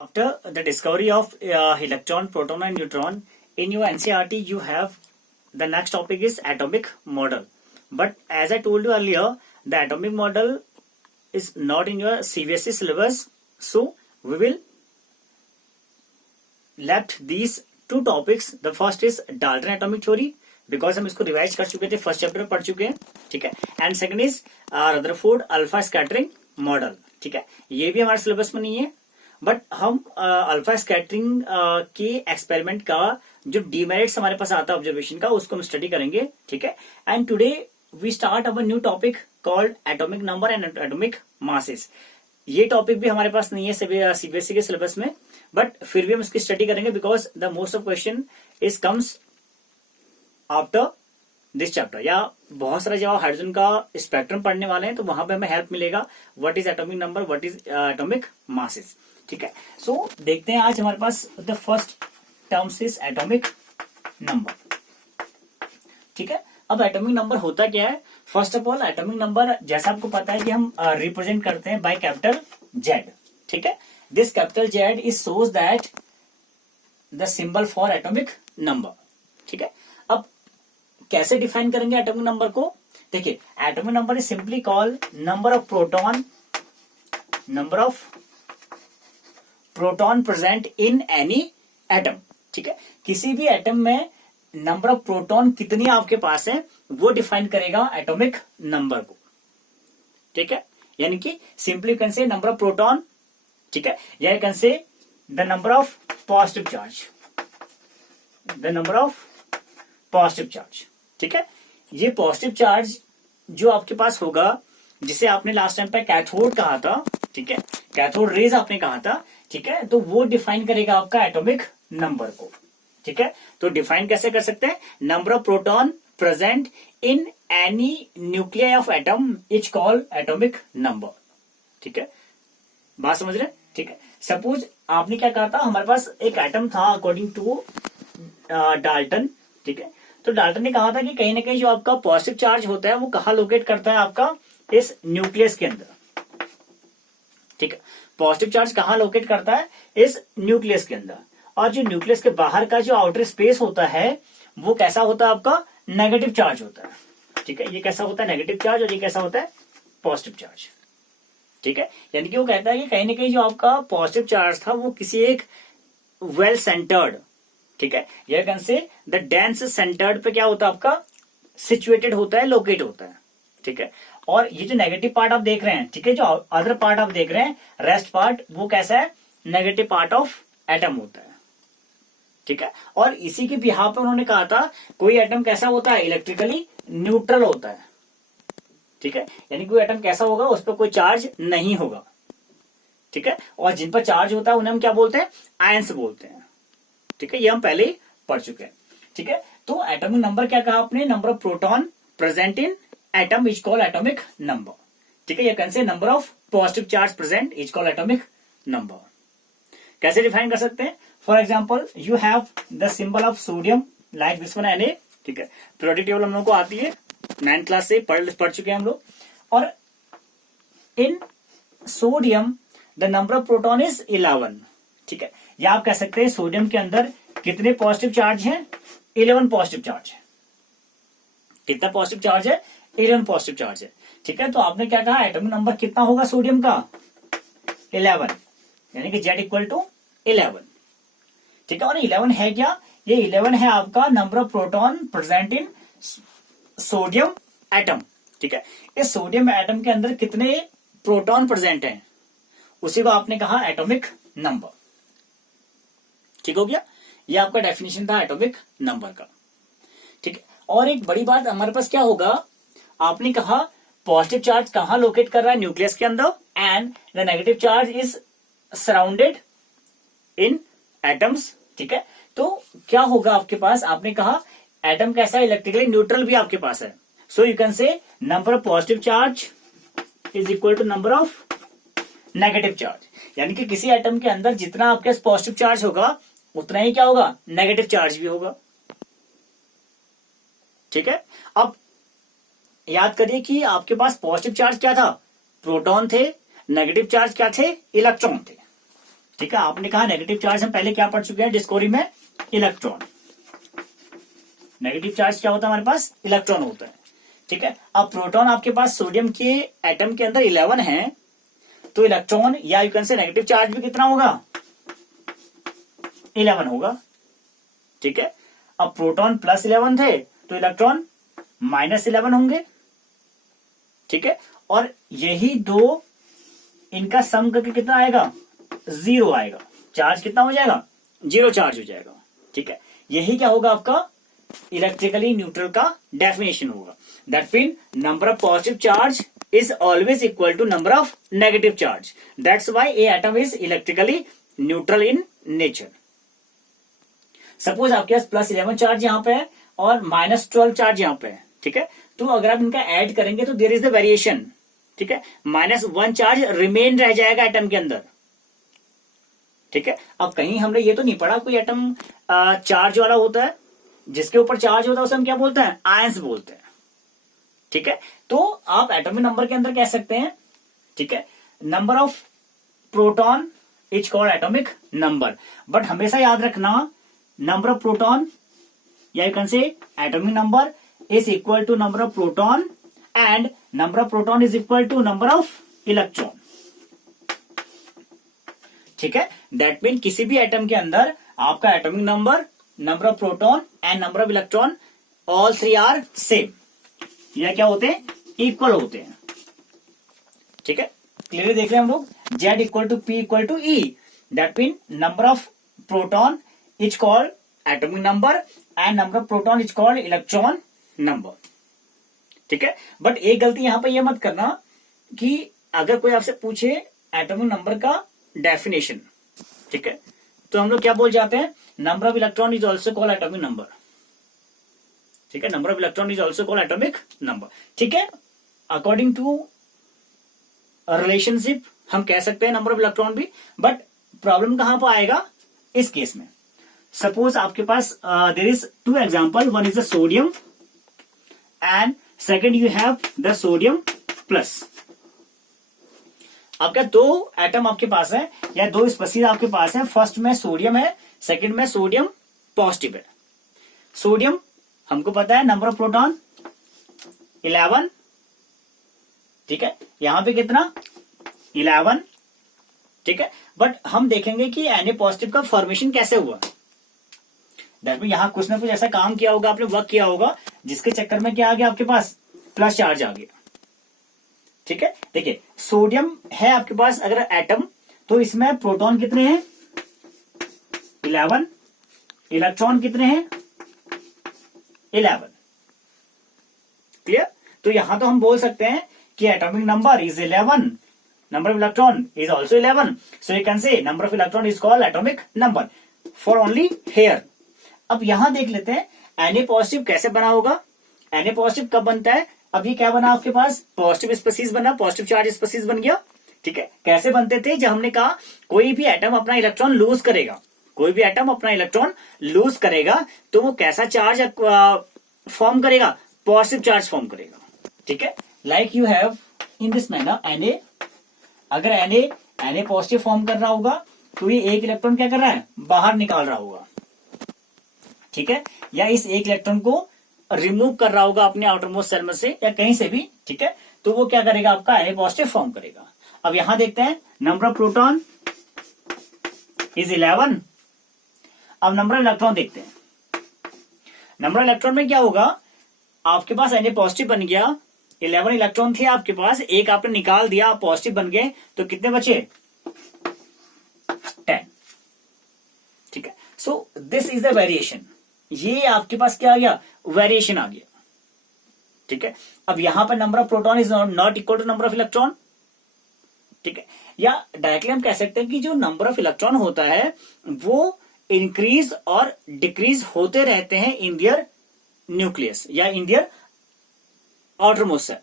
After the discovery of electron, proton, and neutron, in your NCERT, you have the next topic is atomic model. But as I told you earlier, the atomic model is not in your CBSE syllabus, so we will left these two topics. The first is Dalton atomic theory, because हम इसको revise कर चुके थे, first chapter पढ़ चुके हैं, ठीक है. And second is Rutherford alpha scattering model, ठीक है. ये भी हमारे सिलेबस में नहीं है, बट हम अल्फा स्कैटरिंग के एक्सपेरिमेंट का जो डीमेरिट्स हमारे पास आता है ऑब्जर्वेशन का, उसको हम स्टडी करेंगे, ठीक है. And today we start our new topic called atomic number and atomic masses. ये टॉपिक भी हमारे पास नहीं है सीबीएसई के सिलेबस में, बट फिर भी हम इसकी स्टडी करेंगे because the most of question is comes after this chapter. या बहुत सारा जब हाइड्रोजन का स्पेक्ट्रम पढ़ने वाले हैं तो वहां पे हमें हेल्प मिलेगा what is atomic number, what is atomic masses, ठीक है. सो देखते हैं आज हमारे पास the first terms is atomic number, ठीक है. अब एटॉमिक नंबर होता क्या है? First of all atomic number जैसा आपको पता है कि हम रिप्रेजेंट करते हैं बाय कैपिटल जेड, ठीक है. This capital Z is shows that the symbol for atomic number, ठीक है. अब कैसे डिफाइन करेंगे एटॉमिक नंबर को? देखिए, atomic number is simply called number of proton present in any atom, ठीक है. किसी भी एटम में नंबर ऑफ प्रोटॉन कितनी आपके पास है वो डिफाइन करेगा एटॉमिक नंबर को, ठीक है. यानी कि simply can say number of proton, ठीक है, या can say the number of positive charge, the number of positive charge, ठीक है. ये पॉजिटिव चार्ज जो आपके पास होगा, जिसे आपने लास्ट टाइम पे कैथोड कहा था, ठीक है, कैथोड रेज आपने कहा था, ठीक है, तो वो डिफाइन करेगा आपका एटॉमिक नंबर को, ठीक है. तो डिफाइन कैसे कर सकते हैं? Number of proton present in any nuclear of atom is called atomic number, ठीक है. बात समझ रहे हैं? ठीक है. सपोज आपने क्या कहा था, हमारे पास एक एटम था अकॉर्डिंग टू डाल्टन, ठीक है. तो डाल्टन ने कहा था कि कहीं ना कहीं जो आपका पॉजिटिव चार्ज होता है वो कहाँ लोकेट करता है आपका इस न्यूक्लियस के अंदर, ठीक है. पॉजिटिव चार्ज कहाँ लोकेट करता है? इस न्यूक्लियस के अंदर. और जो न्यूक्लियस के बाहर का जो आउटर स्पेस होता है वो कैसा होता है आपका? नेगेटिव चार्ज होता है, ठीक है. ये कैसा होता है? Negative charge. और ये कैसा होता है? पॉजिटिव चार्ज, ठीक है. यानी कि वो कहता है कि कहीं ना कहीं जो आपका पॉजिटिव चार्ज था वो किसी एक वेल सेंटर्ड, ठीक है, या can say the dense centred पे क्या होता है आपका? सिचुएटेड होता है, लोकेट होता है, ठीक है. और ये जो नेगेटिव पार्ट आप देख रहे हैं, ठीक है, जो अदर पार्ट आप देख रहे हैं, रेस्ट पार्ट, वो कैसा है? नेगेटिव पार्ट ऑफ एटम होता है, ठीक है. और इसी के बिहाफ पे उन्होंने कहा था कोई एटम कैसा होता है? इलेक्ट्रिकली न्यूट्रल होता है, ठीक है. यानी कोई एटम कैसा होगा? उस पर कोई चार्ज नहीं होगा, ठीक है. और जिन पर चार्ज होता है उन्हें हम क्या बोलते हैं? आयंस बोलते हैं, ठीक है. ये हम पहले ही पढ़ चुके हैं, ठीक है. तो एटॉमिक नंबर क्या कहा आपने? Number of proton present in atom is called atomic number, ठीक है. या can say number of positive charge present is called atomic number. कैसे डिफाइन कर सकते हैं? For example you have the symbol of sodium like this one Na, ठीक है. Periodic table हम लोग को आती है 9th क्लास से पढ़ चुके हैं हम लोग. और इन sodium the number of proton is 11, ठीक है. या आप कह सकते हैं सोडियम के अंदर कितने पॉजिटिव चार्ज हैं? 11 पॉजिटिव चार्ज है. कितना पॉजिटिव चार्ज है? 11 पॉजिटिव चार्ज है, ठीक है. तो आपने क्या कहा? एटॉमिक नंबर कितना होगा सोडियम का? 11, यानी कि Z इक्वल टू 11, ठीक है. और 11 है क्या? ये 11 है आपका number of proton present in sodium atom, ठीक है. इस सोडियम एटम के अंदर कितने प्रोटॉन प्रेजेंट हैं उसी को आपने कहा एटॉमिक नंबर, ठीक हो गया. ये आपका डेफिनेशन था एटॉमिक नंबर का, ठीक है. और एक बड़ी बात हमारे पास क्या होगा? आपने कहा पॉजिटिव चार्ज कहां लोकेट कर रहा है? न्यूक्लियस के अंदर. And the negative charge is surrounded in atoms, ठीक है. तो क्या होगा आपके पास? आपने कहा एटम कैसा है? इलेक्ट्रिकली न्यूट्रल भी आपके पास है. So you can say number of positive charge is equal to number of negative charge. यानी कि किसी एटम के अंदर जितना आपके पास पॉजिटिव चार्ज होगा उतना ही क्या होगा? नेगेटिव चार्ज भी होगा, ठीक है. अब याद करिए कि आपके पास पॉजिटिव चार्ज क्या था? प्रोटॉन थे. नेगेटिव चार्ज क्या थे? इलेक्ट्रॉन थे, ठीक है, आपने कहा नेगेटिव चार्ज हम पहले क्या पढ़ चुके हैं डिस्कवरी में, इलेक्ट्रॉन। नेगेटिव चार्ज क्या होता है हमारे पास, इलेक्ट्रॉन होता है। ठीक है, अब प्रोटॉन आपके पास सोडियम के एटम के अंदर 11 है, तो इलेक्ट्रॉन या यू कैन से नेगेटिव चार्ज भी कितना होगा, 11 होगा। ठीक है, अब प्रोटॉन प्लस 11 थे तो इलेक्ट्रॉन -11 होंगे। ठीक है, और यही दो इनका सम करके कितना आएगा, 0 आएगा। चार्ज कितना हो जाएगा, 0 चार्ज हो जाएगा। ठीक है, यही क्या होगा आपका इलेक्ट्रिकली न्यूट्रल का डेफिनेशन होगा। That mean number of positive charge is always equal to number of negative charge. That's why a atom is electrically neutral in nature. Suppose आपके पास +11 चार्ज यहां पे है और -12 चार्ज यहां पे है। ठीक है, तो अगर आप इनका ऐड करेंगे तो देयर इज द वेरिएशन। ठीक है, -1 चार्ज रिमेन रह जाएगा एटम के अंदर। ठीक है, अब कहीं हमने ये तो नहीं पढ़ा कोई एटम चार्ज वाला होता है, जिसके ऊपर चार्ज होता है उसे हम क्या बोलते हैं, आयंस बोलते हैं। ठीक है, तो आप एटॉमिक नंबर के अंदर कह सकते हैं, ठीक है, number of proton is called atomic number. But हमेशा याद रखना नंबर ऑफ प्रोटॉन या you can say atomic number is equal to number of proton and number of proton is equal to number of electron. ठीक है, that mean किसी भी atom के अंदर आपका atomic number, number of proton and number of electron all 3 are same, या क्या होते हैं, इक्वल होते हैं। ठीक है, क्लियरली देख रहे हैं हम लोग, Z equal to P equal to E, that mean number of proton is called atomic number and number of proton is called electron number. ठीक है, बट एक गलती यहां पर यह मत करना कि अगर कोई आपसे पूछे एटॉमिक नंबर का डेफिनेशन, ठीक है, तो हम लोग क्या बोल जाते हैं, number of electron is also called atomic number. ठीक है, number of electron is also called atomic number. ठीक है, अकॉर्डिंग टू रिलेशनशिप हम कह सकते हैं नंबर ऑफ इलेक्ट्रॉन भी, बट प्रॉब्लम कहां पर आएगा इस केस में। सपोज आपके पास there is 2 example, one is the sodium and second you have the sodium plus. आपका 2 एटम आपके पास है या 2 स्पीशीज आपके पास है, फर्स्ट में सोडियम है, सेकंड में सोडियम पॉजिटिव है। सोडियम हमको पता है नंबर ऑफ प्रोटॉन 11, ठीक है, यहां पे कितना 11। ठीक है, बट हम देखेंगे कि Na पॉजिटिव का फॉर्मेशन कैसे हुआ। दैट मीन यहां कुछ ना कुछ ऐसा काम किया होगा, आपने वर्क किया होगा, जिसके चक्कर में क्या आ गया आपके पास, प्लस चार्ज आ गया। ठीक है, देखिए सोडियम है आपके पास अगर एटम, तो इसमें प्रोटॉन कितने हैं 11, इलेक्ट्रॉन कितने हैं 11। क्लियर, तो यहां तो हम बोल सकते हैं कि atomic number is 11, number of electron is also 11, so you can say number of electron is called atomic number for only here. अब यहां देख लेते हैं Na पॉजिटिव कैसे बना होगा। Na पॉजिटिव कब बनता है, अब ये क्या बना आपके पास, पॉजिटिव स्पीशीज बना, पॉजिटिव चार्ज स्पीशीज बन गया। ठीक है, कैसे बनते थे, जब हमने कहा कोई भी एटम अपना इलेक्ट्रॉन लूज करेगा, कोई भी एटम अपना इलेक्ट्रॉन लूज करेगा तो वो कैसा चार्ज फॉर्म करेगा, पॉजिटिव चार्ज फॉर्म करेगा। ठीक है, like you have in this manner Na, अगर Na पॉजिटिव फॉर्म कर रहा होगा तो ये एक इलेक्ट्रॉन क्या कर रहा है, बाहर निकाल रहा होगा। ठीक है, या इस एक इलेक्ट्रॉन को रिमूव कर रहा होगा अपने आउटर मोस्ट सेल में से या कहीं से भी। ठीक है, तो वो क्या करेगा, आपका Na पॉजिटिव फॉर्म करेगा। अब यहां देखते हैं नंबर ऑफ प्रोटॉन इज 11। अब नंबर ऑफ इलेक्ट्रॉन देखते हैं, नंबर ऑफ इलेक्ट्रॉन में क्या होगा, आपके पास Na पॉजिटिव बन गया, 11 इलेक्ट्रॉन थे आपके पास, एक आपने निकाल दिया, पॉजिटिव बन गए, तो कितने बचे 10। ठीक है, so this is the variation, ये आपके पास क्या आ गया, वेरिएशन आ गया। ठीक है, अब यहां पर number of proton is not equal to number of electron. ठीक है, या डायरेक्टली हम कह सकते हैं कि जो नंबर ऑफ इलेक्ट्रॉन होता है वो इंक्रीज और डिक्रीज होते रहते हैं इन दियर न्यूक्लियस या इन दियर आउटर मोस्ट सेल।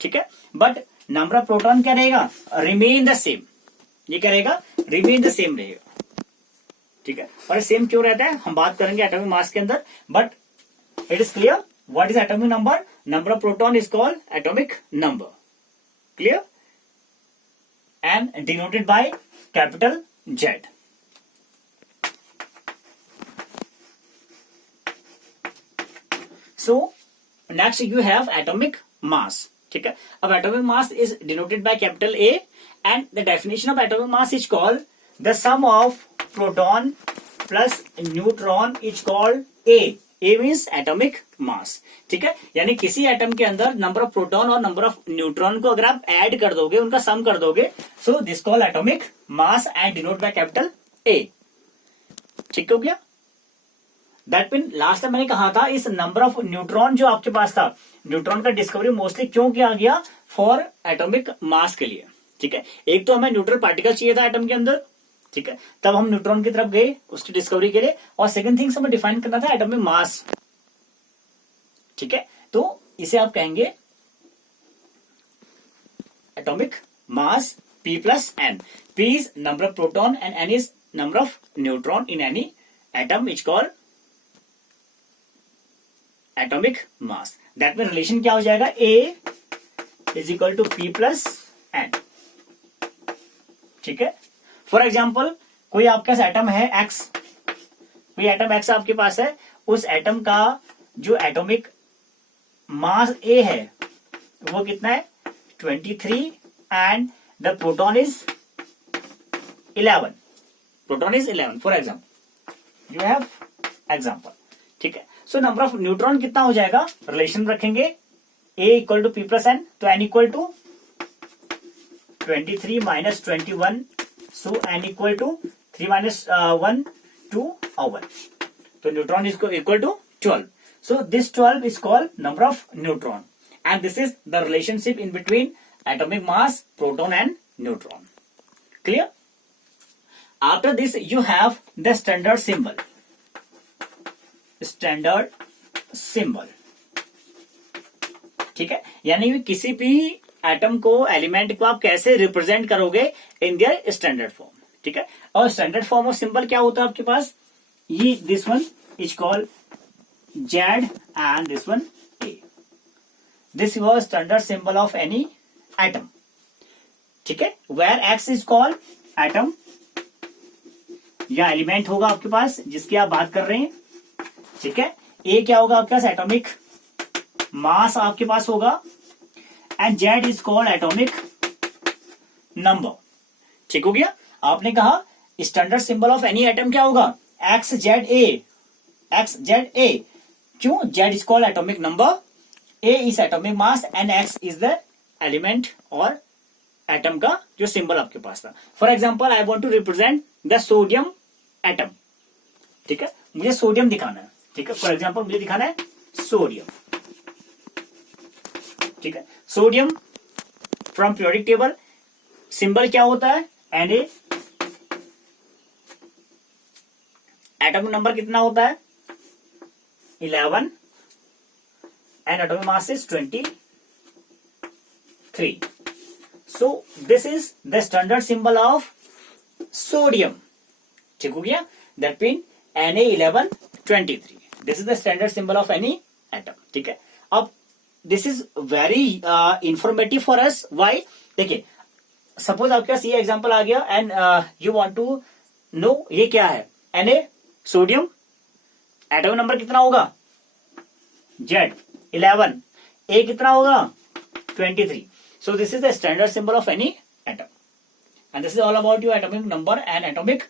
ठीक है, बट नंबर ऑफ प्रोटॉन क्या रहेगा, रिमेन द सेम। ये क्या रहेगा, रिमेन द सेम रहेगा। ठीक है, और सेम क्यों रहता है हम बात करेंगे एटॉमिक मास के अंदर, but it is clear what is atomic number, number of proton is called atomic number. Clear, and denoted by capital Z. So next you have atomic mass. ठीक है, अब atomic mass is denoted by capital A and the definition of atomic mass is called the sum of proton plus neutron is called A. A means atomic mass. ठीक है, यानी किसी atom के अंदर number of proton और number of neutron को अगर आप ऐड कर दोगे, उनका सम कर दोगे, so this call atomic mass and denote by capital A. ठीक हो गया। दैट मीन लास्ट टाइम मैंने कहा था इस नंबर ऑफ न्यूट्रॉन जो आपके पास था, न्यूट्रॉन का डिस्कवरी मोस्टली क्यों किया गया? फॉर एटॉमिक मास के लिए। ठीक है, एक तो हमें न्यूट्रल पार्टिकल चाहिए था एटम के अंदर, ठीक है, तब हम न्यूट्रॉन की तरफ गए उसकी डिस्कवरी के लिए, और सेकंड थिंग्स हमें डिफाइन करना था एटॉमिक मास। ठीक है, तो इसे आप कहेंगे atomic mass P plus N. P is number of proton and N is number of neutron in any atom is called atomic mass. That में रिलेशन क्या हो जाएगा? A is equal to P plus N. ठीक है, for example कोई आपके पास atom है X, कोई एटम X आपके पास है, उस एटम का जो एटॉमिक मास A है वो कितना है? 23 and the proton is 11। Proton is 11 for example, you have example. ठीक है, सो नंबर ऑफ न्यूट्रॉन कितना हो जाएगा? रिलेशन रखेंगे A equal to P plus N, तो N इक्वल टू 23 माइनस 21, सो N इक्वल टू 3 माइनस 1 2 और 1, तो neutron is equal to 12. So this 12 is called number of neutron, and this is the relationship in between atomic mass, proton and neutron. Clear? After this you have the standard symbol. Standard symbol. ठीक है, यानी कि किसी भी atom को, element को आप कैसे रिप्रेजेंट करोगे इन देयर स्टैंडर्ड फॉर्म। ठीक है, और स्टैंडर्ड फॉर्म ऑफ सिंबल क्या होता है आपके पास? ये this one is called Z and this one A. This was standard symbol of any atom. ठीक है, where X is called atom या एलिमेंट होगा आपके पास जिसकी आप बात कर रहे हैं। ठीक है, A क्या होगा आपके पास? एटॉमिक मास आपके पास होगा, and Z is called atomic number. ठीक हो गया। आपने कहा standard symbol of any atom क्या होगा? X Z A, X Z A। क्यों? Z is called atomic number, A is atomic mass and X is the element और atom का जो सिंबल आपके पास था। For example I want to represent the sodium atom. ठीक है, मुझे सोडियम दिखाना है। ठीक है, फॉर एग्जाम्पल मुझे दिखाना है सोडियम। ठीक है, sodium from periodic table symbol क्या होता है? Na। एटॉमिक नंबर कितना होता है? 11 and atomic mass is 23. So this is the standard symbol of sodium. ठीक हो गया? That means Na1123. This is the standard symbol of any atom. ठीक है, अब this is very informative for us. Why? देखिए, सपोज आपके पास ये एग्जांपल आ गया and you want to know ये क्या है? Na सोडियम, एटॉमिक नंबर कितना होगा? Z 11, A कितना होगा? 23. So this is the standard symbol of any atom, and this is all about your atomic number and atomic